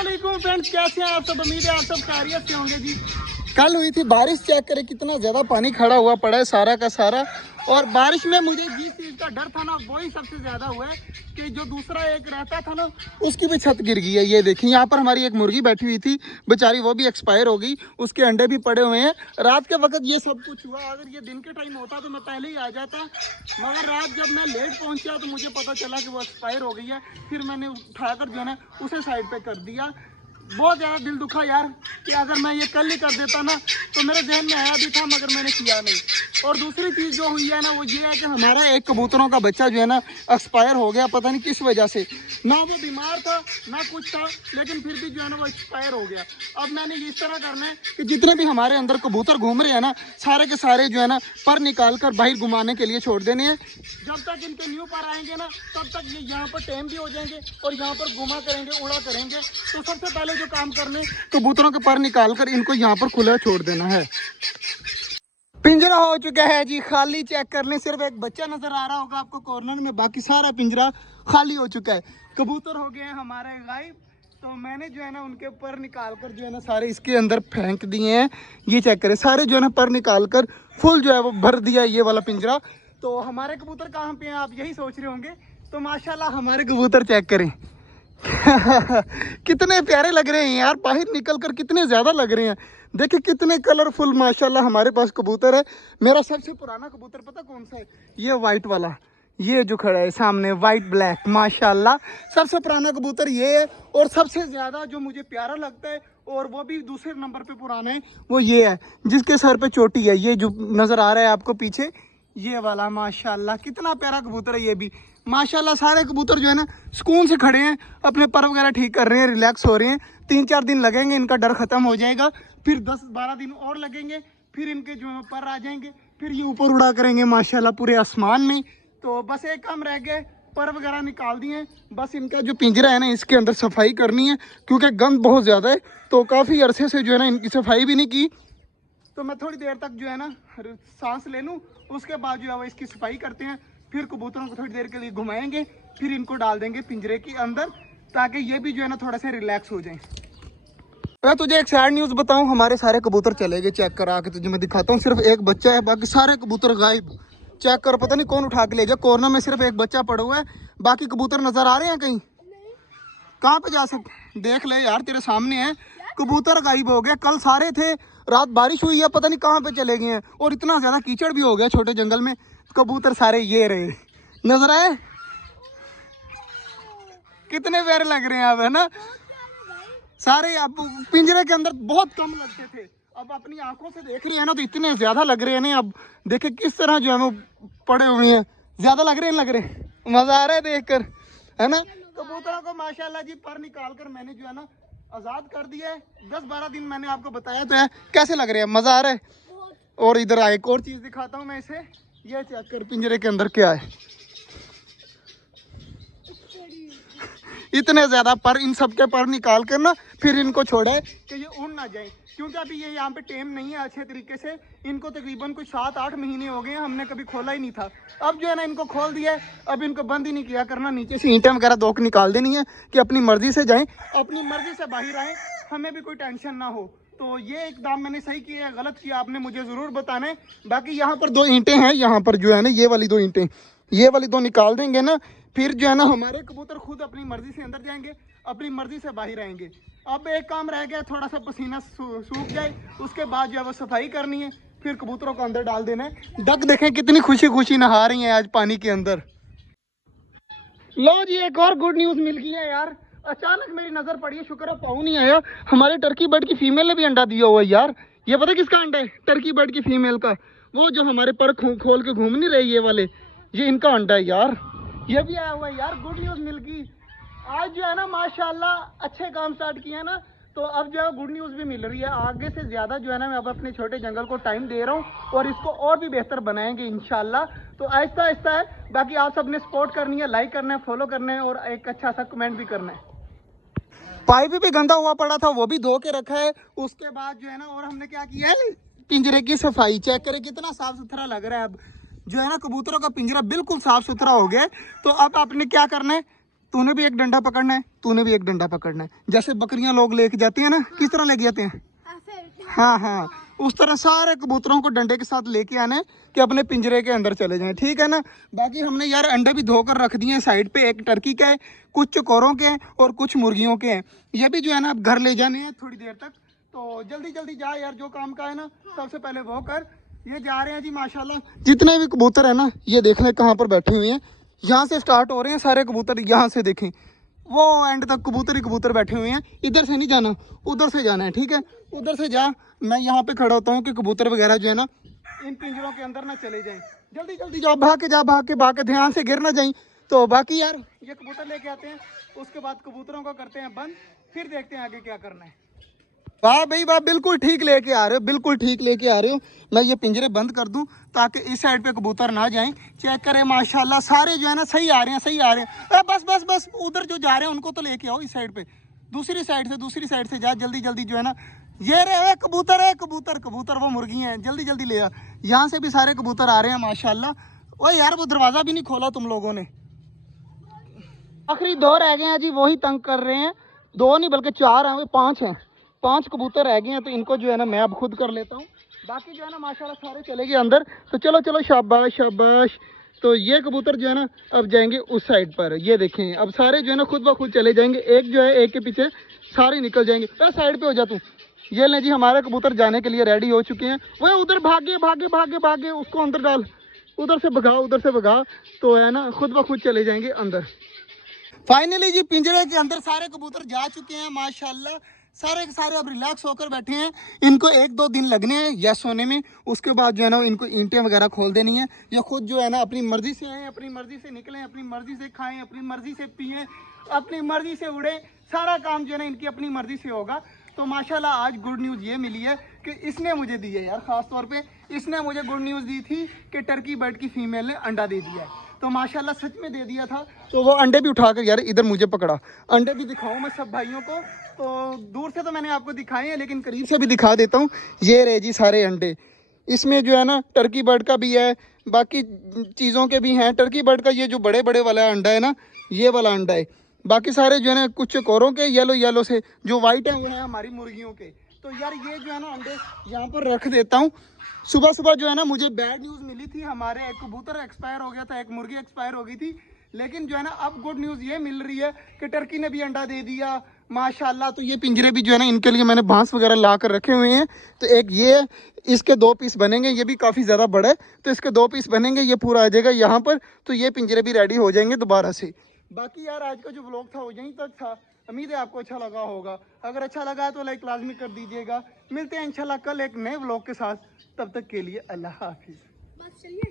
अस्सलामुअलैकुम फ्रेंड्स, कैसे हैं आप सब। उम्मीद है आप सब खैरियत से होंगे जी। कल हुई थी बारिश, चेक करें कितना ज़्यादा पानी खड़ा हुआ पड़ा है सारा का सारा। और बारिश में मुझे जिस चीज़ का डर था ना वही सबसे ज़्यादा हुआ है कि जो दूसरा एक रहता था ना उसकी भी छत गिर गई है। ये देखिए यहाँ पर हमारी एक मुर्गी बैठी हुई थी बेचारी, वो भी एक्सपायर हो गई, उसके अंडे भी पड़े हुए हैं। रात के वक्त ये सब कुछ हुआ, अगर ये दिन के टाइम होता तो मैं पहले ही आ जाता, मगर रात जब मैं लेट पहुँचा तो मुझे पता चला कि वो एक्सपायर हो गई है। फिर मैंने उठाकर जो है ना उसे साइड पर कर दिया। बहुत ज़्यादा दिल दुखा यार कि अगर मैं ये कल ही कर देता ना तो मेरे जहन में आया भी था मगर मैंने किया नहीं। और दूसरी चीज़ जो हुई है ना वो ये है कि हमारा एक कबूतरों का बच्चा जो है ना एक्सपायर हो गया, पता नहीं किस वजह से। ना वो बीमार था ना कुछ था, लेकिन फिर भी जो है ना वो एक्सपायर हो गया। अब मैंने इस तरह करना है कि जितने भी हमारे अंदर कबूतर घूम रहे हैं ना सारे के सारे जो है ना पर निकाल कर बाहर घुमाने के लिए छोड़ देने हैं। जब तक इनके न्यू पर आएंगे ना तब तक ये यहाँ पर टेम भी हो जाएंगे और यहाँ पर घुमा करेंगे, उड़ा करेंगे। तो सबसे पहले जो काम करने कबूतरों के पर निकाल कर इनको यहाँ पर खुला छोड़ देना है। पिंजरा हो चुका है जी खाली, चेक करने सिर्फ एक बच्चा नजर आ रहा होगा आपको कॉर्नर में, बाकी सारा पिंजरा खाली हो चुका है। कबूतर हो गए हैं हमारे गायब, तो मैंने जो है ना उनके पर निकाल कर जो है ना सारे इसके अंदर फेंक दिए हैं। ये चेक करें सारे जो है ना पर निकाल कर फुल जो है वो भर दिया ये वाला पिंजरा। तो हमारे कबूतर कहाँ पे हैं आप यही सोच रहे होंगे, तो माशाल्लाह हमारे कबूतर चेक करें कितने प्यारे लग रहे हैं यार, बाहर निकल कर कितने ज़्यादा लग रहे हैं। देखिए कितने कलरफुल माशाल्लाह हमारे पास कबूतर है। मेरा सबसे पुराना कबूतर पता कौन सा है? ये वाइट वाला, ये जो खड़ा है सामने वाइट ब्लैक, माशाल्लाह सबसे पुराना कबूतर ये है। और सबसे ज़्यादा जो मुझे प्यारा लगता है और वो भी दूसरे नंबर पे पुराना है वो ये है जिसके सर पे चोटी है, ये जो नज़र आ रहा है आपको पीछे, ये वाला। माशाल्लाह कितना प्यारा कबूतर है ये भी। माशाल्लाह सारे कबूतर जो है ना सुकून से खड़े हैं, अपने पर वगैरह ठीक कर रहे हैं, रिलैक्स हो रहे हैं। 3-4 दिन लगेंगे, इनका डर ख़त्म हो जाएगा, फिर 10-12 दिन और लगेंगे, फिर इनके जो है पर आ जाएंगे, फिर ये ऊपर उड़ा करेंगे माशाल्लाह पूरे आसमान में। तो बस एक काम रह गया, पर वगैरह निकाल दिए, बस इनका जो पिंजरा है ना इसके अंदर सफाई करनी है क्योंकि गंद बहुत ज़्यादा है। तो काफ़ी अरसे से जो है ना इनकी सफाई भी नहीं की, तो मैं थोड़ी देर तक जो है ना सांस ले लूँ, उसके बाद जो है वो इसकी सफाई करते हैं। फिर कबूतरों को थोड़ी देर के लिए घुमाएंगे, फिर इनको डाल देंगे पिंजरे के अंदर ताकि ये भी जो है ना थोड़ा सा रिलैक्स हो जाए। मैं तुझे एक सैड न्यूज़ बताऊं, हमारे सारे कबूतर चले गए। चेक करा के तुझे मैं दिखाता हूँ, सिर्फ एक बच्चा है, बाकी सारे कबूतर गायब। चेक कर, पता नहीं कौन उठा के ले गया। कॉर्नर में सिर्फ एक बच्चा पड़ा हुआ है, बाकी कबूतर नजर आ रहे हैं कहीं। कहाँ पे जा सकते देख ले यार, तेरे सामने है, कबूतर गायब हो गए। कल सारे थे, रात बारिश हुई है, पता नहीं कहाँ पे चले गए हैं। और इतना ज़्यादा कीचड़ भी हो गया छोटे जंगल में, कबूतर सारे ये रहे। नजर आए कितने प्यारे लग रहे हैं अब, है ना सारे। अब पिंजरे के अंदर बहुत कम लगते थे, अब अपनी आंखों से देख रहे हैं ना तो इतने ज़्यादा लग रहे हैं ना। अब देखे किस तरह जो है वो पड़े हुए हैं, ज़्यादा लग रहे हैं, लग रहे, मज़ा आ रहा है देख कर, है ना। कबूतरों को माशाल्लाह जी पर निकाल कर मैंने जो है ना आज़ाद कर दिया है। 10-12 दिन मैंने आपको बताया तो है। कैसे लग रहे हैं, मज़ा आ रहा है। और इधर आए एक और चीज़ दिखाता हूँ मैं इसे, ये चेक कर पिंजरे के अंदर क्या है। इतने ज़्यादा पर, इन सब के पर निकाल कर ना फिर इनको छोड़ा है कि ये उड़ ना जाए, क्योंकि अभी ये यहाँ पे टेम नहीं है अच्छे तरीके से। इनको तकरीबन कुछ 7-8 महीने हो गए हैं, हमने कभी खोला ही नहीं था। अब जो है ना इनको खोल दिया है, अब इनको बंद ही नहीं किया करना। नीचे से ईंटें वगैरह 2 निकाल देनी है कि अपनी मर्जी से जाएं, अपनी मर्जी से बाहर आएँ, हमें भी कोई टेंशन ना हो। तो ये एकदम मैंने सही किया है, गलत किया आपने मुझे ज़रूर बताना है। बाकी यहाँ पर 2 ईंटें हैं, यहाँ पर जो है ना ये वाली 2 ईंटें, ये वाली 2 निकाल देंगे ना, फिर जो है ना हमारे कबूतर खुद अपनी मर्जी से अंदर जाएंगे, अपनी मर्जी से बाहर आएंगे। अब एक काम रह गया, थोड़ा सा पसीना सूख जाए, उसके बाद जो है वो सफाई करनी है, फिर कबूतरों को अंदर डाल देना है। डक देखें कितनी खुशी खुशी नहा रही हैं आज पानी के अंदर। लो जी एक और गुड न्यूज़ मिल गई है यार, अचानक मेरी नज़र पड़ी है, शुक्र है पाऊ नहीं आया। हमारे टर्की बर्ड की फीमेल ने भी अंडा दिया हुआ है यार। ये पता किसका अंडा है? टर्की बर्ड की फीमेल का, वो जो हमारे पर खोल के घूम नहीं रही ये वाले, ये इनका अंडा है यार। ये भी आया हुआ है यार, गुड न्यूज़ मिल गई आज जो है ना माशाल्लाह। अच्छे काम स्टार्ट किए हैं ना, तो अब जो है गुड न्यूज़ भी मिल रही है। आगे से ज़्यादा जो है ना मैं अब अपने छोटे जंगल को टाइम दे रहा हूँ और इसको और भी बेहतर बनाएंगे इंशाल्लाह। तो आहिस्ता आहिस्ता है, बाकी आप सबने सपोर्ट करनी है, लाइक करना है, फॉलो करना है और एक अच्छा सा कमेंट भी करना है। पाइप भी गंदा हुआ पड़ा था, वो भी धो के रखा है। उसके बाद जो है ना और हमने क्या किया है, पिंजरे की सफाई चेक करें कितना साफ सुथरा लग रहा है। अब जो है ना कबूतरों का पिंजरा बिल्कुल साफ सुथरा हो गया है। तो अब आपने क्या करना है, तूने भी एक डंडा पकड़ना है, तूने भी एक डंडा पकड़ना है। जैसे बकरियां लोग लेके जाते हैं ना, किस तरह लेके जाते हैं, हाँ हाँ, उस तरह सारे कबूतरों को डंडे के साथ लेके आना है कि अपने पिंजरे के अंदर चले जाएं, ठीक है ना। बाकी हमने यार अंडे भी धोकर रख दिए हैं साइड पे, एक टर्की का है, कुछ चकोरों के हैं और कुछ मुर्गियों के हैं। ये भी जो है ना अब घर ले जाने हैं थोड़ी देर तक, तो जल्दी जल्दी जा यार, जो काम का है ना सबसे पहले वो कर। ये जा रहे हैं जी माशाल्लाह, जितने भी कबूतर है ना ये देख लें कहाँ पर बैठे हुए हैं। यहाँ से स्टार्ट हो रहे हैं सारे कबूतर, यहाँ से देखें वो एंड तक कबूतर ही कबूतर बैठे हुए हैं। इधर से नहीं जाना, उधर से जाना है, ठीक है, उधर से जा। मैं यहाँ पे खड़ा होता हूँ कि कबूतर वगैरह जो है ना इन पिंजरों के अंदर ना चले जाएं। जल्दी जल्दी जाओ, भाग के ध्यान से गिर ना जाएं। तो बाकी यार ये कबूतर लेके आते हैं, उसके बाद कबूतरों को करते हैं बंद, फिर देखते हैं आगे क्या करना है। वाह भाई वाह, बिल्कुल ठीक लेके आ रहे हो, बिल्कुल ठीक लेके आ रहे हो। मैं ये पिंजरे बंद कर दूं ताकि इस साइड पे कबूतर ना जाएं। चेक करें माशाल्लाह सारे जो है ना सही आ रहे हैं, सही आ रहे हैं। अरे बस बस बस, उधर जो जा रहे हैं उनको तो लेके आओ इस साइड पे, दूसरी साइड से जा, जल्दी जल्दी जो है ना। ये रहे कबूतर है, कबूतर कबूतर वो मुर्गी हैं, जल्दी जल्दी ले आ। यहाँ से भी सारे कबूतर आ रहे हैं माशाल्लाह। ओए यार वो दरवाज़ा भी नहीं खोला तुम लोगों ने। आखिरी दो रह गए हैं जी, वही तंग कर रहे हैं। दो नहीं बल्कि चार हैं, 5 हैं, 5 कबूतर रह गए हैं, तो इनको जो है ना मैं अब खुद कर लेता हूँ। बाकी जो है ना माशाल्लाह सारे चले गए अंदर। तो चलो चलो, शाबाश शाबाश। तो ये कबूतर जो है ना अब जाएंगे उस साइड पर, ये देखें अब सारे जो है ना खुद ब खुद चले जाएंगे। एक जो है एक के पीछे सारे निकल जाएंगे। अरे साइड पे हो जा तू। ये ले जी हमारे कबूतर जाने के लिए रेडी हो चुके हैं। वह उधर भागे भागे भागे भागे, उसको अंदर डाल, उधर से भगा, उधर से भगा। तो है ना खुद ब खुद चले जाएंगे अंदर। फाइनली जी पिंजरे के अंदर सारे कबूतर जा चुके हैं माशाल्लाह। सारे के सारे अब रिलैक्स होकर बैठे हैं। इनको 1-2 दिन लगने हैं या सोने में, उसके बाद जो है ना इनको ईंटें वगैरह खोल देनी है। या खुद जो है ना अपनी मर्जी से आए, अपनी मर्जी से निकलें, अपनी मर्जी से खाएं, अपनी मर्जी से पिएं, अपनी मर्जी से उड़ें। सारा काम जो है ना इनकी अपनी मर्जी से होगा। तो माशाल्लाह आज गुड न्यूज़ ये मिली है कि इसने मुझे दी है यार, ख़ास तौर पे इसने मुझे गुड न्यूज़ दी थी कि टर्की बर्ड की फीमेल ने अंडा दे दिया है। तो माशाल्लाह सच में दे दिया था। तो वो अंडे भी उठाकर यार इधर मुझे पकड़ा। अंडे भी दिखाऊं मैं सब भाइयों को। तो दूर से तो मैंने आपको दिखाए हैं, लेकिन करीब से भी दिखा देता हूँ। ये रहे जी सारे अंडे। इसमें जो है ना टर्की बर्ड का भी है, बाकी चीज़ों के भी हैं। टर्की बर्ड का ये जो बड़े बड़े वाला अंडा है ना, ये वाला अंडा है। बाकी सारे जो है ना कुछ चकोरों के येलो येलो से, जो वाइट है वो है हमारी मुर्गियों के। तो यार ये जो है ना अंडे यहाँ पर रख देता हूँ। सुबह सुबह जो है ना मुझे बैड न्यूज़ मिली थी, हमारे एक कबूतर एक्सपायर हो गया था, एक मुर्गी एक्सपायर हो गई थी। लेकिन जो है ना अब गुड न्यूज़ ये मिल रही है कि टर्की ने भी अंडा दे दिया माशाल्लाह। तो ये पिंजरे भी जो है ना इनके लिए मैंने बांस वगैरह ला कर रखे हुए हैं। तो एक ये, इसके 2 पीस बनेंगे, ये भी काफ़ी ज़्यादा बड़ा है, तो इसके 2 पीस बनेंगे, ये पूरा आ जाएगा यहाँ पर। तो ये पिंजरे भी रेडी हो जाएंगे दोबारा से। बाकी यार आज का जो व्लॉग था वो यहीं तक था। उम्मीद है आपको अच्छा लगा होगा। अगर अच्छा लगा है तो लाइक लाजमी कर दीजिएगा। मिलते हैं इंशाल्लाह कल एक नए व्लॉग के साथ। तब तक के लिए अल्लाह हाफिज़।